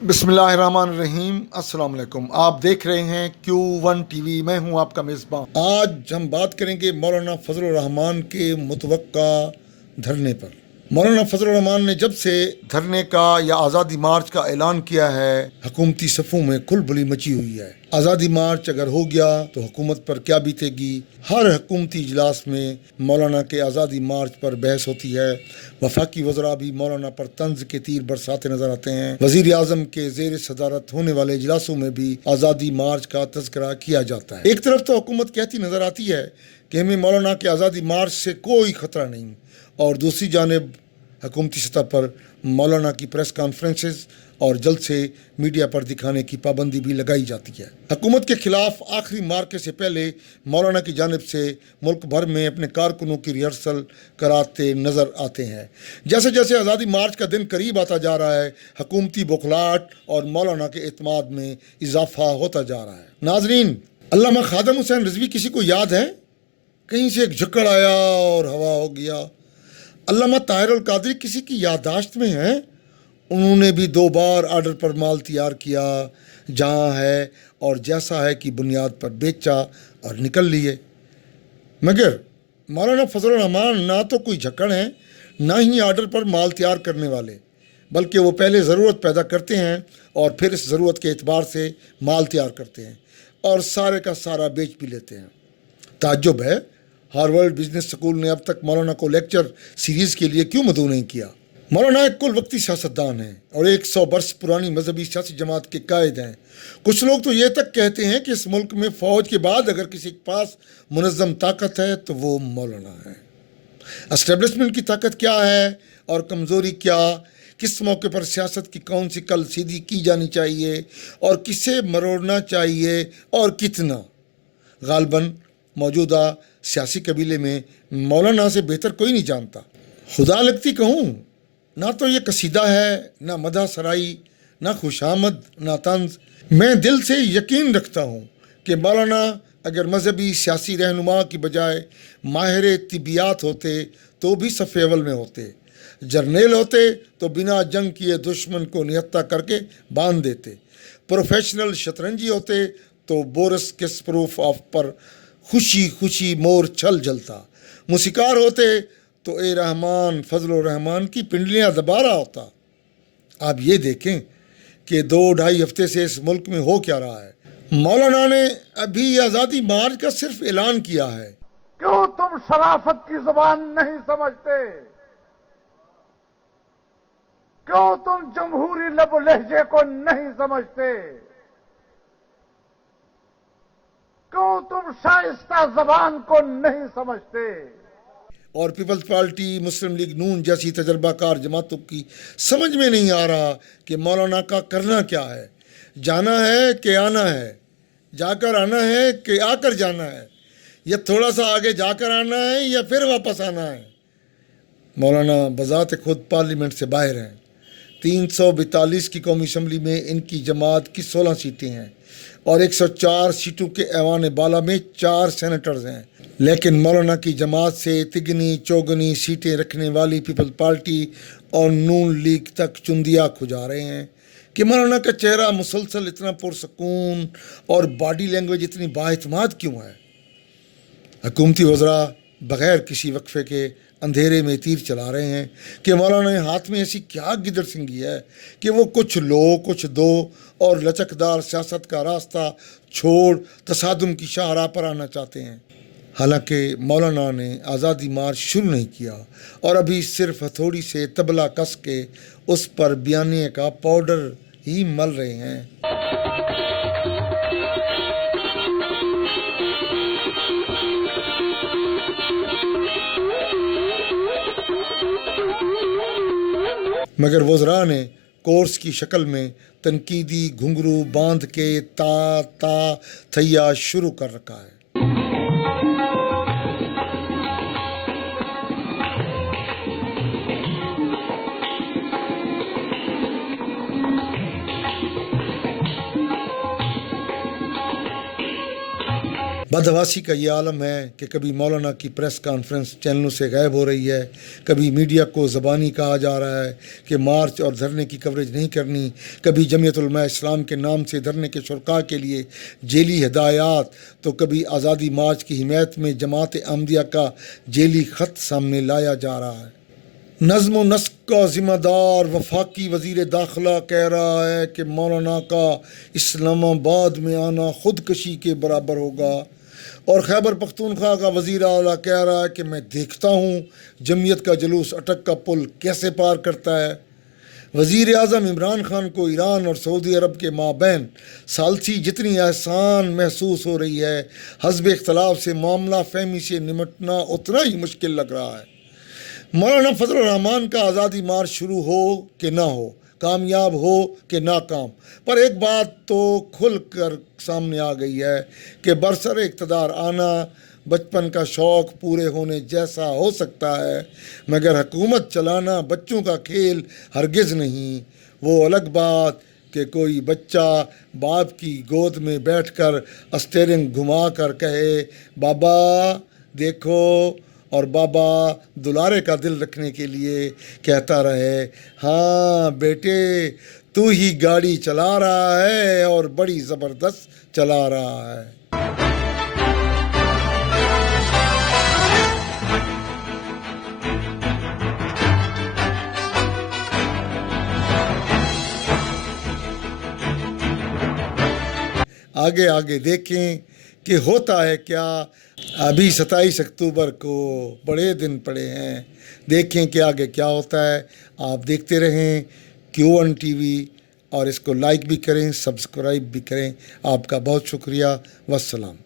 बिस्मिल्लाहिर्रहमानिर्रहीम। अस्सलाम वालेकुम। आप देख रहे हैं Q1 टीवी। मैं हूं आपका मेज़बान। आज हम बात करेंगे मौलाना फजलुर रहमान के मुतवक्का धरने पर। मौलाना फजलुर रहमान ने जब से धरने का या आज़ादी मार्च का ऐलान किया है, हुकूमती सफ़ों में खुलबुली मची हुई है। आज़ादी मार्च अगर हो गया तो हुकूमत पर क्या बीतेगी। हर हुकूमती इजलास में मौलाना के आज़ादी मार्च पर बहस होती है। वफाकी वज़रा भी मौलाना पर तंज के तीर बरसाते नजर आते हैं। वज़ीर आज़म के ज़ेर सदारत होने वाले इजलासों में भी आज़ादी मार्च का तज़किरा किया जाता है। एक तरफ तो हुकूमत कहती नजर आती है कि हमें मौलाना के आज़ादी मार्च से कोई ख़तरा नहीं, और दूसरी जानिब हुकूमती सतह पर मौलाना की प्रेस कॉन्फ्रेंसेस और जल्द से मीडिया पर दिखाने की पाबंदी भी लगाई जाती है। हुकूमत के खिलाफ आखिरी मार्के से पहले मौलाना की जानिब से मुल्क भर में अपने कारकुनों की रिहर्सल कराते नज़र आते हैं। जैसे जैसे आज़ादी मार्च का दिन करीब आता जा रहा है, हुकूमती बौखलाहट और मौलाना के एतमाद में इजाफा होता जा रहा है। नाजरीन, अल्लामा खादम हुसैन रिजवी किसी को याद है? कहीं से एक झक्कड़ आया और हवा हो गया। अल्लामा ताहिर अल कादरी किसी की याददाश्त में है? उन्होंने भी 2 बार आर्डर पर माल तैयार किया, जहाँ है और जैसा है की बुनियाद पर बेचा और निकल लिए। मगर मौलाना फजलुर रहमान ना तो कोई झक्कड़ हैं, ना ही आर्डर पर माल तैयार करने वाले, बल्कि वो पहले ज़रूरत पैदा करते हैं और फिर इस ज़रूरत के एतबार से माल तैयार करते हैं और सारे का सारा बेच भी लेते हैं। ताज्जुब है, हार्वर्ड बिजनेस स्कूल ने अब तक मौलाना को लेक्चर सीरीज़ के लिए क्यों मदऊ नहीं किया। मौलाना एक कुल वक्ती सियासतदान हैं और 100 बरस पुरानी मजहबी सियासी जमात के कायद हैं। कुछ लोग तो ये तक कहते हैं कि इस मुल्क में फ़ौज के बाद अगर किसी के पास मुनज़्ज़म ताकत है तो वो मौलाना है। एस्टेब्लिशमेंट की ताकत क्या है और कमज़ोरी क्या, किस मौके पर सियासत की कौन सी कल सीधी की जानी चाहिए और किसे मरोड़ना चाहिए और कितना, गालबन मौजूदा सियासी कबीले में मौलाना से बेहतर कोई नहीं जानता। खुदा लगती कहूँ, ना तो ये कसीदा है, ना मदह सराई, ना खुशामद, ना तंज। मैं दिल से यकीन रखता हूँ कि मौलाना अगर मजहबी सियासी रहनुमा की बजाय माहिर तिबियात होते तो भी सफ़े अव्वल में होते। जर्नेल होते तो बिना जंग किए दुश्मन को निहत्ता करके बांध देते। प्रोफेशनल शतरंजी होते तो बोरिस कैस्परोव पर खुशी खुशी मोर छल जलता। मुसिकार होते तो ए रहमान फजलुर रहमान की पिंडलियाँ दबा रहा होता। आप ये देखें कि 2-2.5 हफ्ते से इस मुल्क में हो क्या रहा है। मौलाना ने अभी आज़ादी मार्च का सिर्फ ऐलान किया है। क्यों तुम शराफत की जुबान नहीं समझते? क्यों तुम जमहूरी लब लहजे को नहीं समझते? क्यों तुम शाइस्ता जबान को नहीं समझते? और पीपल्स पार्टी, मुस्लिम लीग नून जैसी तजर्बाकार जमातों की समझ में नहीं आ रहा कि मौलाना का करना क्या है। जाना है कि आना है, जाकर आना है कि आकर जाना है, या थोड़ा सा आगे जाकर आना है या फिर वापस आना है। मौलाना बजात खुद पार्लियामेंट से बाहर हैं। 342 की कौमी असम्बली में इनकी जमात की 16 सीटें हैं और 104 सीटों के ऐवान बाला में 4 सेनेटर्स हैं। लेकिन मौलाना की जमात से तिगनी चौगनी सीटें रखने वाली पीपल्स पार्टी और नून लीग तक चुंदिया खुजा रहे हैं कि मौलाना का चेहरा मुसलसल इतना पुरसकून और बॉडी लैंग्वेज इतनी बाएतमाद क्यों है। हुकूमती वज़रा बग़ैर किसी वक्फे के अंधेरे में तीर चला रहे हैं कि मौलाना के हाथ में ऐसी क्या गिदड़ सिंगी है कि वो कुछ लो कुछ दो और लचकदार सियासत का रास्ता छोड़ तसादुम की शाहराह पर आना चाहते हैं। हालांकि मौलाना ने आज़ादी मार्च शुरू नहीं किया और अभी सिर्फ हथौड़ी से तबला कस के उस पर बयानिए का पाउडर ही मल रहे हैं। मगर वज़रा ने कोर्स की शक्ल में तनकीदी घुंघरू बांध के ता ता थैया शुरू कर रखा है। بدحواسی کا یہ عالم ہے کہ کبھی مولانا کی پریس کانفرنس چینلوں سے غائب ہو رہی ہے، کبھی میڈیا کو زبانی کہا جا رہا ہے کہ مارچ اور دھرنے کی کوریج نہیں کرنی، کبھی جمعیت علماء اسلام کے نام سے دھرنے کے شرکاء کے لیے جیلی ہدایات، تو کبھی آزادی مارچ کی حمایت میں جماعت احمدیہ کا جیلی خط سامنے لایا جا رہا ہے۔ نظم و نسق کا ذمہ دار وفاقی وزیر داخلہ کہہ رہا ہے کہ مولانا کا اسلام آباد میں آنا خودکشی کے برابر ہوگا، اور خیبر پختونخوا کا وزیر اعلیٰ کہہ رہا ہے کہ میں دیکھتا ہوں جمعیت کا جلوس اٹک کا پل کیسے پار کرتا ہے۔ وزیر اعظم عمران خان کو ایران اور سعودی عرب کے مابین ثالثی جتنی احسان محسوس ہو رہی ہے، حزب اختلاف سے معاملہ فہمی سے نمٹنا اتنا ہی مشکل لگ رہا ہے۔ مولانا فضل الرحمان کا آزادی مارچ شروع ہو کہ نہ ہو، کامیاب ہو کہ ناکام، پر ایک بات تو کھل کر سامنے آ گئی ہے کہ برسر اقتدار آنا بچپن کا شوق پورے ہونے جیسا ہو سکتا ہے، مگر حکومت چلانا بچوں کا کھیل ہرگز نہیں۔ وہ الگ بات کہ کوئی بچہ باپ کی گود میں بیٹھ کر اسٹیئرنگ گھما کر کہے بابا دیکھو، اور بابا دلارے کا دل رکھنے کے لیے کہتا رہے ہاں بیٹے تو ہی گاڑی چلا رہا ہے اور بڑی زبردست چلا رہا ہے۔ آگے آگے دیکھیں کہ ہوتا ہے کیا۔ ابھی 27 اکتوبر کو بڑے دن پڑے ہیں، دیکھیں کہ آگے کیا ہوتا ہے۔ آپ دیکھتے رہیں Q1 ٹی وی، اور اس کو لائک بھی کریں، سبسکرائب بھی کریں۔ آپ کا بہت شکریہ، والسلام۔